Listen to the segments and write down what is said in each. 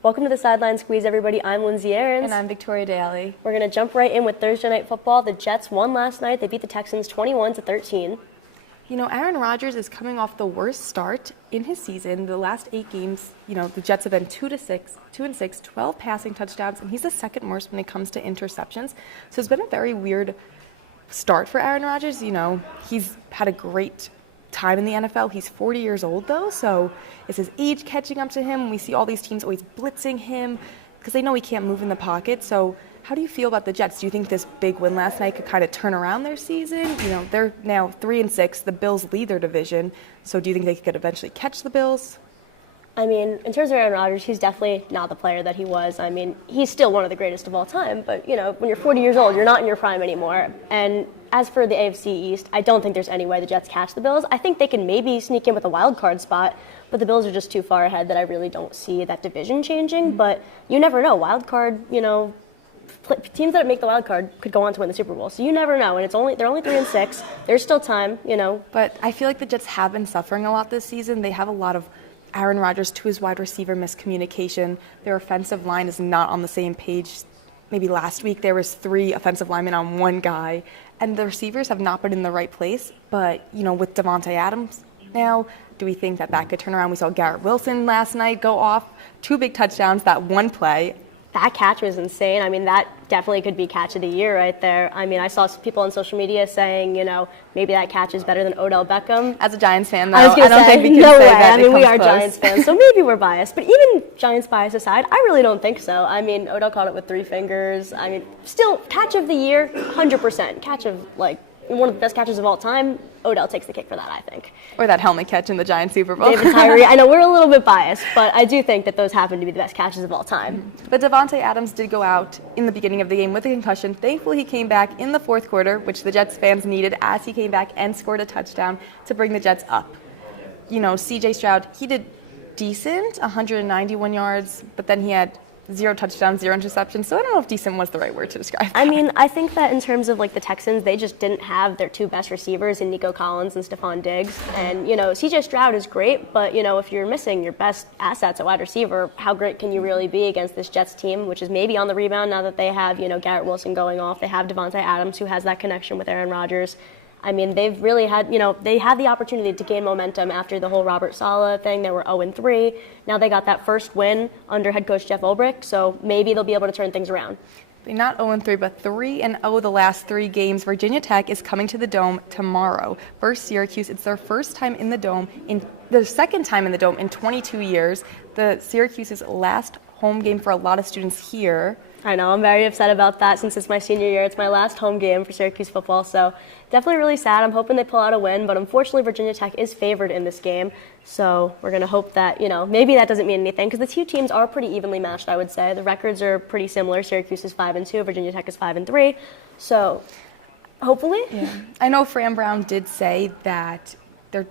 Welcome to the Sideline Squeeze, everybody. I'm Lindsay And I'm Victoria Daly. We're going to jump right in with Thursday Night Football. The Jets won last night. They beat the Texans 21-13. You know, Aaron Rodgers is coming off the worst start in his season. The last 8 games, the Jets have been 2-6, 12 passing touchdowns, and he's the second worst when it comes to interceptions. So it's been a very weird start for Aaron Rodgers. He's had a great time in the NFL. He's 40 years old, though, so is his age catching up to him? We see all these teams always blitzing him because they know he can't move in the pocket. So how do you feel about the Jets? Do you think this big win last night could kind of turn around their season? They're now 3-6. The Bills lead their division. So do you think they could eventually catch the Bills? I mean, in terms of Aaron Rodgers, he's definitely not the player that he was. I mean, he's still one of the greatest of all time. But, when you're 40 years old, you're not in your prime anymore. And as for the AFC East, I don't think there's any way the Jets catch the Bills. I think they can maybe sneak in with a wild card spot, but the Bills are just too far ahead that I really don't see that division changing. But you never know. Wild card, teams that make the wild card could go on to win the Super Bowl. So you never know. And they're only 3-6. There's still time, But I feel like the Jets have been suffering a lot this season. They have a lot of Aaron Rodgers to his wide receiver miscommunication. Their offensive line is not on the same page. Maybe last week there was 3 offensive linemen on one guy, and the receivers have not been in the right place. But, with Davante Adams now, do we think that could turn around? We saw Garrett Wilson last night go off 2 big touchdowns, that one play. That catch was insane. I mean, that definitely could be catch of the year right there. I mean, I saw people on social media saying, maybe that catch is better than Odell Beckham. As a Giants fan, though, I don't think we can say way. that. I mean, we are close. Giants fans, so maybe we're biased. But even Giants bias aside, I really don't think so. I mean, Odell caught it with 3 fingers. I mean, still, catch of the year, 100%. Catch of, one of the best catches of all time. Odell takes the cake for that, I think. Or that helmet catch in the Giants Super Bowl. David Tyree. I know we're a little bit biased, but I do think that those happen to be the best catches of all time. But Davante Adams did go out in the beginning of the game with a concussion. Thankfully, he came back in the fourth quarter, which the Jets fans needed, as he came back and scored a touchdown to bring the Jets up. C.J. Stroud, he did decent, 191 yards, but then he had 0 touchdowns, 0 interceptions. So I don't know if decent was the right word to describe that. I mean, I think that in terms of the Texans, they just didn't have their 2 best receivers in Nico Collins and Stephon Diggs. And, CJ Stroud is great, but, if you're missing your best assets at wide receiver, how great can you really be against this Jets team, which is maybe on the rebound now that they have, Garrett Wilson going off. They have Davante Adams, who has that connection with Aaron Rodgers. I mean, they've really had, they had the opportunity to gain momentum after the whole Robert Saleh thing. They were 0-3. Now they got that first win under head coach Jeff Ulbrich, so maybe they'll be able to turn things around. They're not 0-3, but 3-0 the last 3 games. Virginia Tech is coming to the Dome tomorrow versus Syracuse. It's their first time in the Dome, the second time in the Dome in 22 years. The Syracuse's last home game for a lot of students here. I know, I'm very upset about that since it's my senior year. It's my last home game for Syracuse football, so definitely really sad. I'm hoping they pull out a win, but unfortunately Virginia Tech is favored in this game, so we're going to hope that, maybe that doesn't mean anything because the 2 teams are pretty evenly matched, I would say. The records are pretty similar. Syracuse is 5-2, Virginia Tech is 5-3, so hopefully. Yeah. I know Fran Brown did say that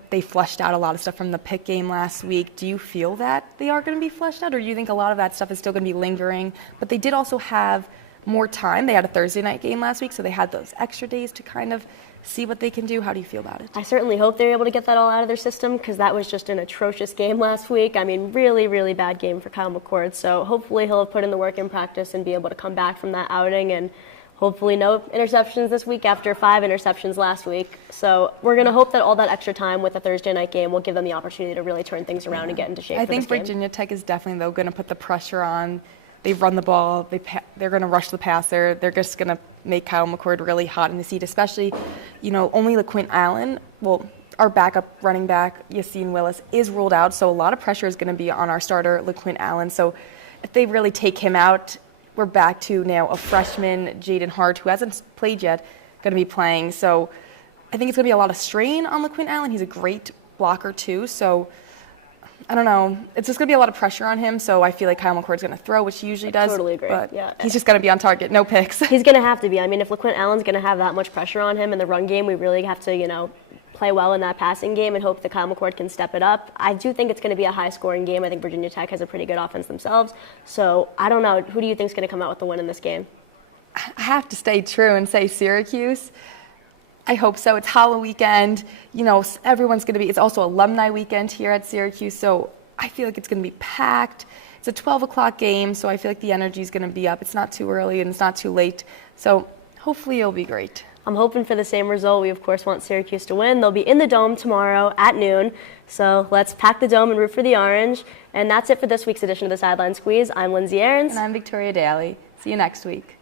they flushed out a lot of stuff from the Pitt game last week. Do you feel that they are going to be flushed out, or do you think a lot of that stuff is still going to be lingering? But they did also have more time. They had a Thursday night game last week, so they had those extra days to kind of see what they can do. How do you feel about it? I certainly hope they're able to get that all out of their system because that was just an atrocious game last week. I mean, really, really bad game for Kyle McCord. So hopefully he'll have put in the work in practice and be able to come back from that outing and hopefully no interceptions this week after 5 interceptions last week. So we're going to hope that all that extra time with the Thursday night game will give them the opportunity to really turn things around and get into shape. I think Virginia Tech is definitely, though, going to put the pressure on. They run the ball. They're going to rush the passer. They're just going to make Kyle McCord really hot in the seat, especially, only LaQuint Allen, our backup running back, Yassine Willis, is ruled out. So a lot of pressure is going to be on our starter, LaQuint Allen. So if they really take him out, we're back to now a freshman, Jaden Hart, who hasn't played yet, going to be playing. So I think it's going to be a lot of strain on LaQuint Allen. He's a great blocker, too. So I don't know. It's just going to be a lot of pressure on him. So I feel like Kyle McCord's going to throw, which he usually does. Totally agree. But yeah. He's just going to be on target. No picks. He's going to have to be. I mean, if LaQuint Allen's going to have that much pressure on him in the run game, we really have to, play well in that passing game and hope that Kyle McCord can step it up. I do think it's going to be a high-scoring game. I think Virginia Tech has a pretty good offense themselves. So I don't know. Who do you think is going to come out with the win in this game? I have to stay true and say Syracuse. I hope so. It's Halloween weekend. Everyone's going to be – it's also alumni weekend here at Syracuse. So I feel like it's going to be packed. It's It's a 12 o'clock game, so I feel like the energy is going to be up. It's not too early and it's not too late. So hopefully it'll be great. I'm hoping for the same result. We, of course, want Syracuse to win. They'll be in the Dome tomorrow at noon. So let's pack the Dome and root for the Orange. And that's it for this week's edition of the Sideline Squeeze. I'm Lindsay Ahrens. And I'm Victoria Daly. See you next week.